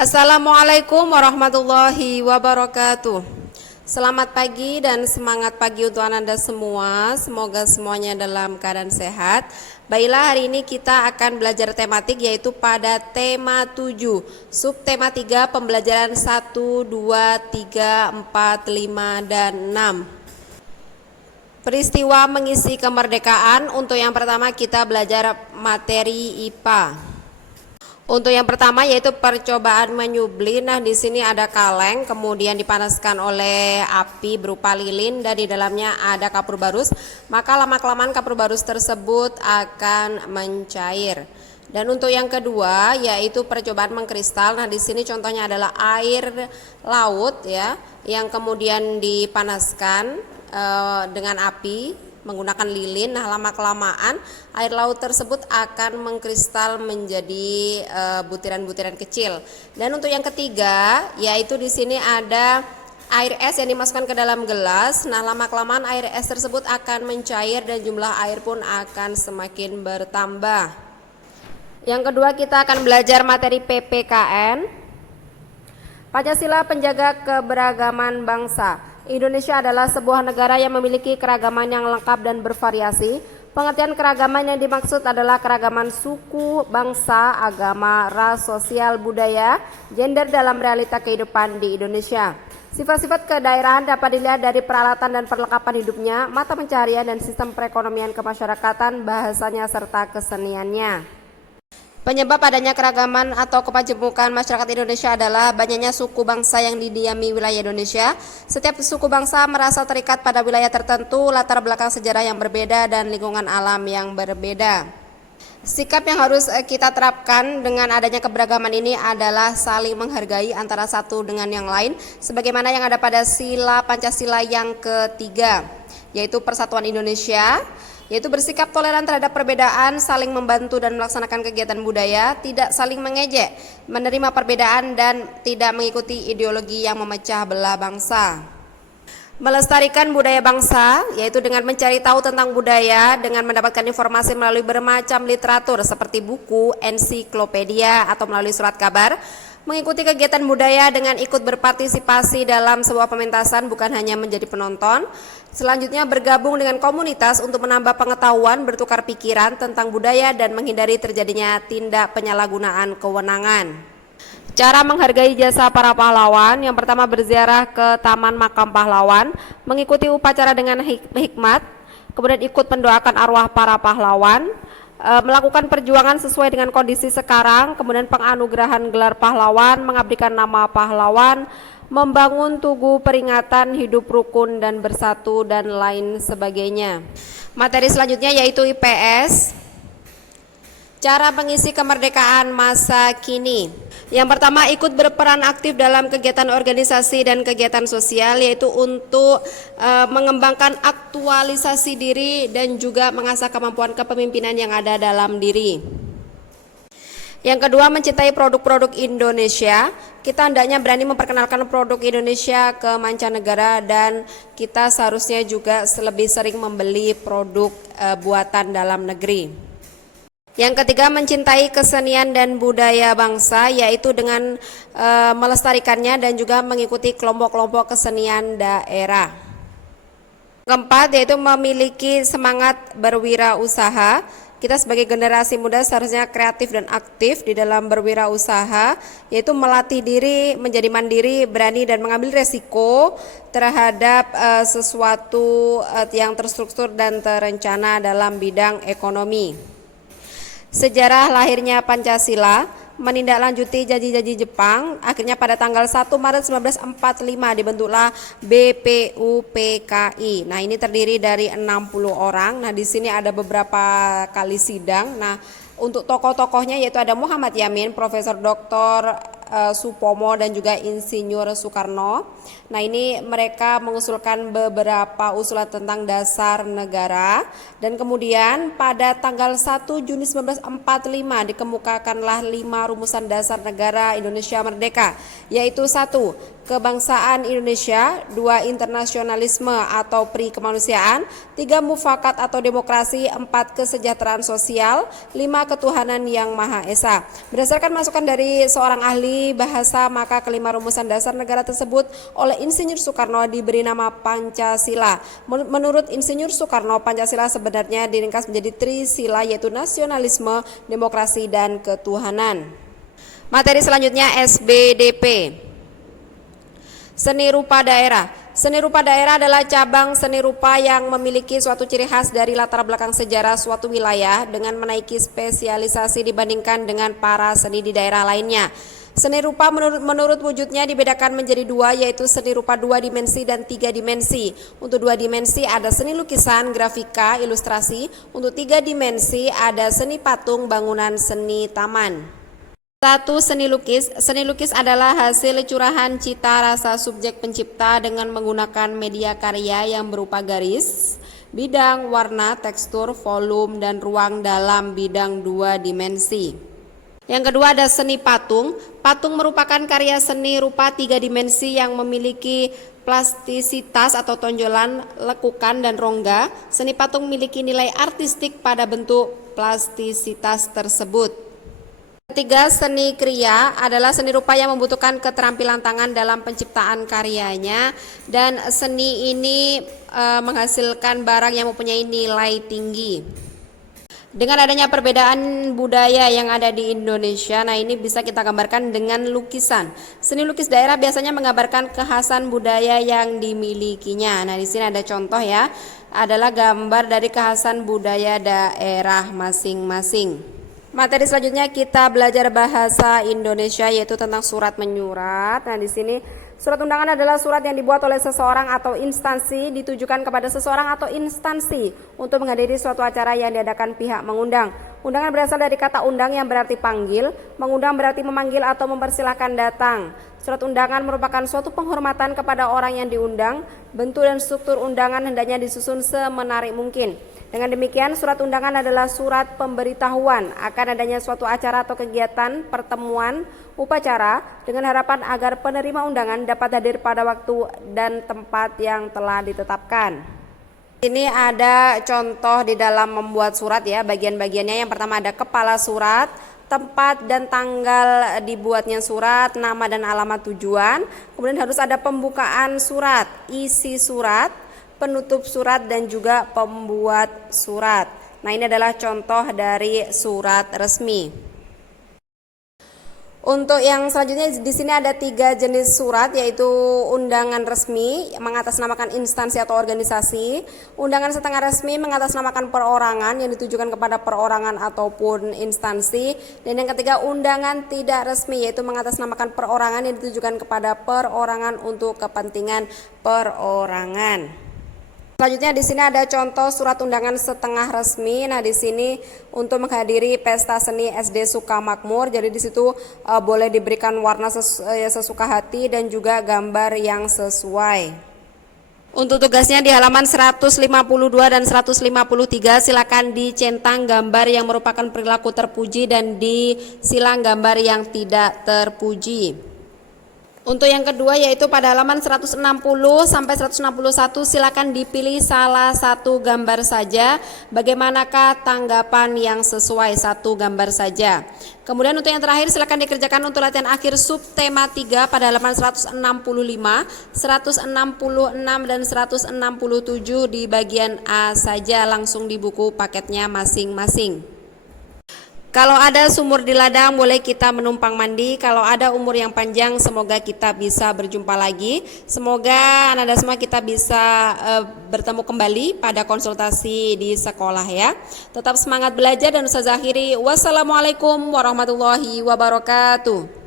Assalamualaikum warahmatullahi wabarakatuh. Selamat pagi dan semangat pagi untuk Anda semua. Semoga semuanya dalam keadaan sehat. Baiklah, hari ini kita akan belajar tematik yaitu pada tema 7, subtema 3, pembelajaran 1, 2, 3, 4, 5, dan 6. Peristiwa mengisi kemerdekaan. Untuk yang pertama kita belajar materi IPA. Untuk yang pertama yaitu percobaan menyublin. Nah, di sini ada kaleng, kemudian dipanaskan oleh api berupa lilin dan di dalamnya ada kapur barus. Maka lama-kelamaan kapur barus tersebut akan mencair. Dan untuk yang kedua yaitu percobaan mengkristal. Nah, di sini contohnya adalah air laut ya, yang kemudian dipanaskan dengan api menggunakan lilin. Nah, lama-kelamaan air laut tersebut akan mengkristal menjadi butiran-butiran kecil. Dan untuk yang ketiga yaitu di sini ada air es yang dimasukkan ke dalam gelas. Nah, lama-kelamaan air es tersebut akan mencair dan jumlah air pun akan semakin bertambah. Yang kedua kita akan belajar materi PPKN. Pancasila penjaga keberagaman bangsa. Indonesia adalah sebuah negara yang memiliki keragaman yang lengkap dan bervariasi. Pengertian keragaman yang dimaksud adalah keragaman suku, bangsa, agama, ras, sosial, budaya, gender dalam realita kehidupan di Indonesia. Sifat-sifat kedaerahan dapat dilihat dari peralatan dan perlengkapan hidupnya, mata pencaharian dan sistem perekonomian kemasyarakatan, bahasanya serta keseniannya. Penyebab adanya keragaman atau kepajemukan masyarakat Indonesia adalah banyaknya suku bangsa yang didiami wilayah Indonesia. Setiap suku bangsa merasa terikat pada wilayah tertentu, latar belakang sejarah yang berbeda, dan lingkungan alam yang berbeda. Sikap yang harus kita terapkan dengan adanya keberagaman ini adalah saling menghargai antara satu dengan yang lain, sebagaimana yang ada pada sila Pancasila yang ketiga, yaitu persatuan Indonesia, yaitu bersikap toleran terhadap perbedaan, saling membantu dan melaksanakan kegiatan budaya, tidak saling mengejek, menerima perbedaan dan tidak mengikuti ideologi yang memecah belah bangsa. Melestarikan budaya bangsa, yaitu dengan mencari tahu tentang budaya, dengan mendapatkan informasi melalui bermacam literatur seperti buku, ensiklopedia, atau melalui surat kabar. Mengikuti kegiatan budaya dengan ikut berpartisipasi dalam sebuah pementasan, bukan hanya menjadi penonton. Selanjutnya bergabung dengan komunitas untuk menambah pengetahuan, bertukar pikiran tentang budaya dan menghindari terjadinya tindak penyalahgunaan kewenangan. Cara menghargai jasa para pahlawan. Yang pertama, berziarah ke Taman Makam Pahlawan, mengikuti upacara dengan hikmat, kemudian ikut mendoakan arwah para pahlawan, melakukan perjuangan sesuai dengan kondisi sekarang, kemudian penganugerahan gelar pahlawan, mengabdikan nama pahlawan, membangun tugu peringatan hidup rukun dan bersatu, dan lain sebagainya. Materi selanjutnya yaitu IPS. Cara mengisi kemerdekaan masa kini. Yang pertama, ikut berperan aktif dalam kegiatan organisasi dan kegiatan sosial, yaitu untuk mengembangkan aktualisasi diri dan juga mengasah kemampuan kepemimpinan yang ada dalam diri. Yang kedua, mencintai produk-produk Indonesia. Kita hendaknya berani memperkenalkan produk Indonesia ke mancanegara dan kita seharusnya juga lebih sering membeli produk buatan dalam negeri. Yang ketiga, mencintai kesenian dan budaya bangsa, yaitu dengan melestarikannya dan juga mengikuti kelompok-kelompok kesenian daerah. Keempat, yaitu memiliki semangat berwirausaha. Kita sebagai generasi muda seharusnya kreatif dan aktif di dalam berwirausaha, yaitu melatih diri menjadi mandiri, berani dan mengambil resiko terhadap sesuatu yang terstruktur dan terencana dalam bidang ekonomi. Sejarah lahirnya Pancasila. Menindaklanjuti janji-janji Jepang, akhirnya pada tanggal 1 Maret 1945 dibentuklah BPUPKI. Nah, ini terdiri dari 60 orang. Nah, di sini ada beberapa kali sidang. Nah, untuk tokoh-tokohnya yaitu ada Muhammad Yamin, Profesor Dr. Supomo dan juga Insinyur Soekarno. Nah, ini mereka mengusulkan beberapa usulan tentang dasar negara dan kemudian pada tanggal 1 Juni 1945 dikemukakanlah 5 rumusan dasar negara Indonesia Merdeka, yaitu 1. kebangsaan Indonesia, 2 internasionalisme atau pri kemanusiaan, 3 mufakat atau demokrasi, 4 kesejahteraan sosial, 5 ketuhanan yang Maha Esa. Berdasarkan masukan dari seorang ahli bahasa, maka kelima rumusan dasar negara tersebut oleh Insinyur Soekarno diberi nama Pancasila. Menurut Insinyur Soekarno, Pancasila sebenarnya diringkas menjadi trisila, yaitu nasionalisme, demokrasi, dan ketuhanan. Materi selanjutnya SBDP. Seni rupa daerah. Seni rupa daerah adalah cabang seni rupa yang memiliki suatu ciri khas dari latar belakang sejarah suatu wilayah dengan menaiki spesialisasi dibandingkan dengan para seni di daerah lainnya. Seni rupa menurut wujudnya dibedakan menjadi 2, yaitu seni rupa 2 dimensi dan 3 dimensi. Untuk 2 dimensi ada seni lukisan, grafika, ilustrasi. Untuk 3 dimensi ada seni patung, bangunan, seni taman. 1. Seni lukis. Seni lukis adalah hasil curahan cita rasa subjek pencipta dengan menggunakan media karya yang berupa garis, bidang, warna, tekstur, volume, dan ruang dalam bidang 2 dimensi. Yang kedua ada seni patung. Patung merupakan karya seni rupa 3 dimensi yang memiliki plastisitas atau tonjolan, lekukan, dan rongga. Seni patung memiliki nilai artistik pada bentuk plastisitas tersebut. Ketiga, seni kriya adalah seni rupa yang membutuhkan keterampilan tangan dalam penciptaan karyanya, dan seni ini menghasilkan barang yang mempunyai nilai tinggi. Dengan adanya perbedaan budaya yang ada di Indonesia, nah ini bisa kita gambarkan dengan lukisan. Seni lukis daerah biasanya menggambarkan kekhasan budaya yang dimilikinya. Nah, di sini ada contoh ya, adalah gambar dari kekhasan budaya daerah masing-masing. Materi selanjutnya kita belajar bahasa Indonesia, yaitu tentang surat menyurat. Nah, di sini surat undangan adalah surat yang dibuat oleh seseorang atau instansi ditujukan kepada seseorang atau instansi untuk menghadiri suatu acara yang diadakan pihak mengundang. Undangan berasal dari kata undang yang berarti panggil, mengundang berarti memanggil atau mempersilahkan datang. Surat undangan merupakan suatu penghormatan kepada orang yang diundang. Bentuk dan struktur undangan hendaknya disusun semenarik mungkin. Dengan demikian, surat undangan adalah surat pemberitahuan akan adanya suatu acara atau kegiatan, pertemuan, upacara, dengan harapan agar penerima undangan dapat hadir pada waktu dan tempat yang telah ditetapkan. Ini ada contoh di dalam membuat surat ya, bagian-bagiannya. Yang pertama ada kepala surat, tempat dan tanggal dibuatnya surat, nama dan alamat tujuan. Kemudian harus ada pembukaan surat, isi surat, penutup surat, dan juga pembuat surat. Nah, ini adalah contoh dari surat resmi. Untuk yang selanjutnya di sini ada 3 jenis surat, yaitu undangan resmi mengatasnamakan instansi atau organisasi, undangan setengah resmi mengatasnamakan perorangan yang ditujukan kepada perorangan ataupun instansi, dan yang ketiga undangan tidak resmi yaitu mengatasnamakan perorangan yang ditujukan kepada perorangan untuk kepentingan perorangan. Selanjutnya di sini ada contoh surat undangan setengah resmi. Nah, di sini untuk menghadiri pesta seni SD Sukamakmur. Jadi di situ boleh diberikan warna sesuka hati dan juga gambar yang sesuai. Untuk tugasnya di halaman 152 dan 153 silakan dicentang gambar yang merupakan perilaku terpuji dan disilang gambar yang tidak terpuji. Untuk yang kedua yaitu pada halaman 160 sampai 161 silakan dipilih salah satu gambar saja. Bagaimanakah tanggapan yang sesuai, satu gambar saja. Kemudian untuk yang terakhir silakan dikerjakan untuk latihan akhir subtema 3 pada halaman 165, 166 dan 167 di bagian A saja, langsung di buku paketnya masing-masing. Kalau ada sumur di ladang boleh kita menumpang mandi. Kalau ada umur yang panjang semoga kita bisa berjumpa lagi. Semoga anak-anak semua kita bisa bertemu kembali pada konsultasi di sekolah ya. Tetap semangat belajar dan Ustazah akhiri. Wassalamualaikum warahmatullahi wabarakatuh.